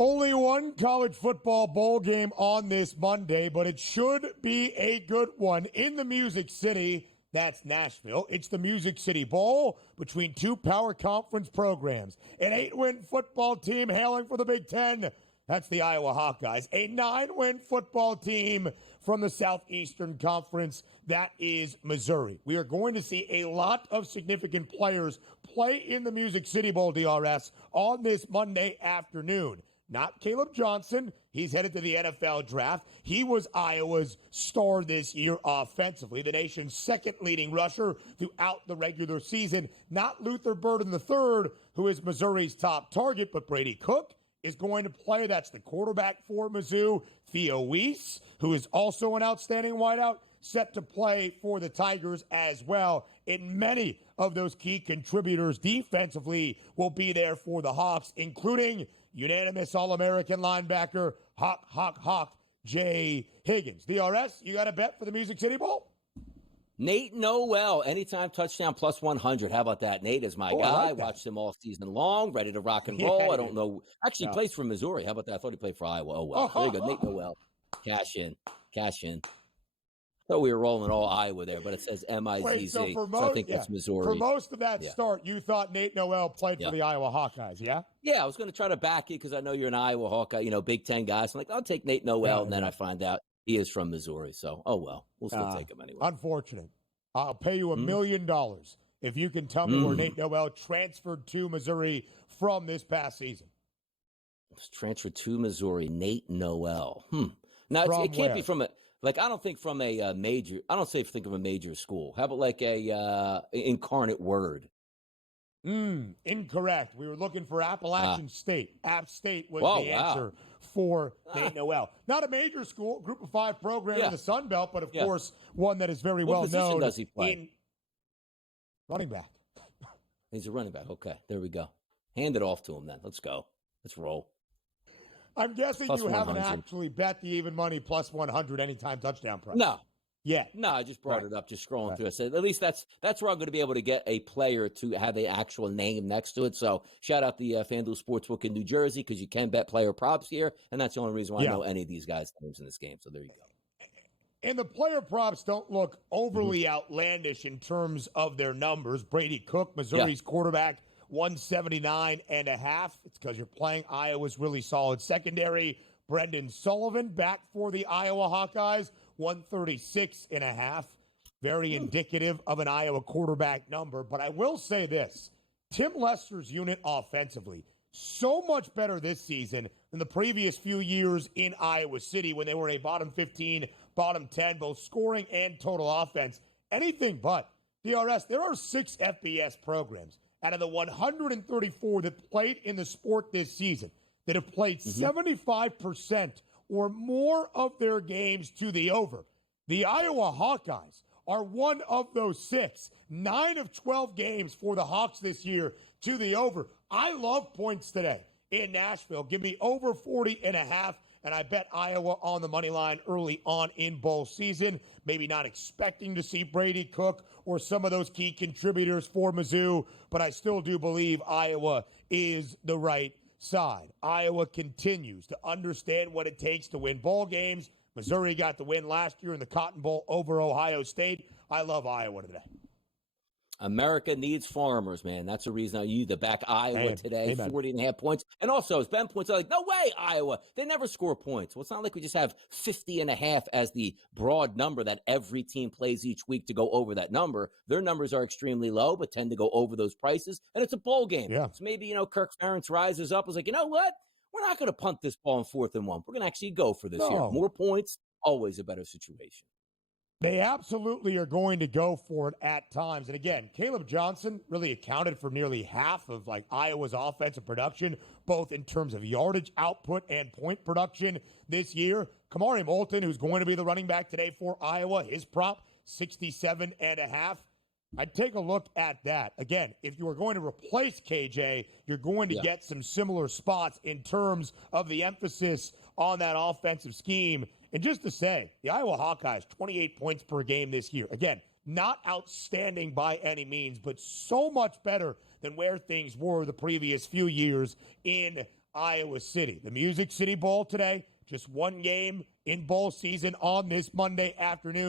Only one college football bowl game on this Monday, but it should be a good one in the Music City. That's Nashville. It's the Music City Bowl between two power conference programs. An 8-win football team hailing for the Big Ten. That's the Iowa Hawkeyes. A 9-win football team from the Southeastern Conference. That is Missouri. We are going to see a lot of significant players play in the Music City Bowl, DRS, on this Monday afternoon. Not Caleb Johnson. He's headed to the NFL draft. He was Iowa's star this year offensively, the nation's second leading rusher throughout the regular season. Not Luther Burden III, who is Missouri's top target, but Brady Cook is going to play. That's the quarterback for Mizzou. Theo Weiss, who is also an outstanding wideout, set to play for the Tigers as well. And many of those key contributors defensively will be there for the Hawks, including unanimous All-American linebacker, Hawk, Jay Higgins. DRS, you got a bet for the Music City Bowl? Nate Noel, anytime touchdown plus 100. How about that? Nate is my guy. Watched him all season long, ready to rock and roll. I don't know. Actually, he plays for Missouri. How about that? I thought he played for Iowa. Oh, well. There you go. Nate Noel. Cash in. Thought we were rolling all Iowa there, but it says M-I-Z-Z. Wait, so I think that's Missouri. For most of that start, you thought Nate Noel played for the Iowa Hawkeyes, yeah? Yeah, I was going to try to back it because I know you're an Iowa Hawkeye, Big Ten guys. I'm like, I'll take Nate Noel, and then I find out he is from Missouri. So, oh, well, we'll still take him anyway. Unfortunate. I'll pay you $1 million if you can tell me where Nate Noel transferred to Missouri from this past season. Transferred to Missouri, Nate Noel. Now, it can't be from a... I don't think from a major. I don't think of a major school. How about like a Incarnate Word? Incorrect. We were looking for Appalachian State. App State was the answer for Nate Noel. Not a major school, Group of 5 program in the Sun Belt, but of course one that is very well known. What position does he play? Running back. He's a running back. Okay, there we go. Hand it off to him then. Let's go. Let's roll. I'm guessing plus you haven't actually bet the even money plus 100 anytime touchdown price. No. Yeah. No, I just brought it up, just scrolling through. I said, at least that's where I'm going to be able to get a player to have an actual name next to it. So shout out the FanDuel Sportsbook in New Jersey because you can bet player props here, and that's the only reason why I know any of these guys' names in this game. So there you go. And the player props don't look overly outlandish in terms of their numbers. Brady Cook, Missouri's quarterback, 179.5. It's because you're playing Iowa's really solid secondary. Brendan Sullivan back for the Iowa Hawkeyes, 136.5. Very indicative of an Iowa quarterback number. But I will say this, Tim Lester's unit offensively, so much better this season than the previous few years in Iowa City when they were a bottom 15, bottom 10, both scoring and total offense. Anything but. DRS, there are 6 FBS programs out of the 134 that played in the sport this season that have played 75% or more of their games to the over. The Iowa Hawkeyes are one of those 6. 9 of 12 games for the Hawks this year to the over. I love points today in Nashville. Give me over 40.5, and I bet Iowa on the money line early on in bowl season. Maybe not expecting to see Brady Cook or some of those key contributors for Mizzou, but I still do believe Iowa is the right side. Iowa continues to understand what it takes to win bowl games. Missouri got the win last year in the Cotton Bowl over Ohio State. I love Iowa today. America needs farmers, man. That's the reason I use to back Iowa today, 40.5 points. And also, as Ben points out, like, no way, Iowa. They never score points. Well, it's not like we just have 50.5 as the broad number that every team plays each week to go over that number. Their numbers are extremely low, but tend to go over those prices. And it's a bowl game. Yeah. So maybe, Kirk Ferentz rises up and is like, you know what? We're not going to punt this ball in 4th and 1. We're going to actually go for this here. More points, always a better situation. They absolutely are going to go for it at times. And again, Caleb Johnson really accounted for nearly half of Iowa's offensive production, both in terms of yardage output and point production this year. Kamari Moulton, who's going to be the running back today for Iowa, his prop, 67.5. I'd take a look at that. Again, if you are going to replace KJ, you're going to get some similar spots in terms of the emphasis on that offensive scheme. And just to say, the Iowa Hawkeyes, 28 points per game this year. Again, not outstanding by any means, but so much better than where things were the previous few years in Iowa City. The Music City Bowl today, just one game in bowl season on this Monday afternoon.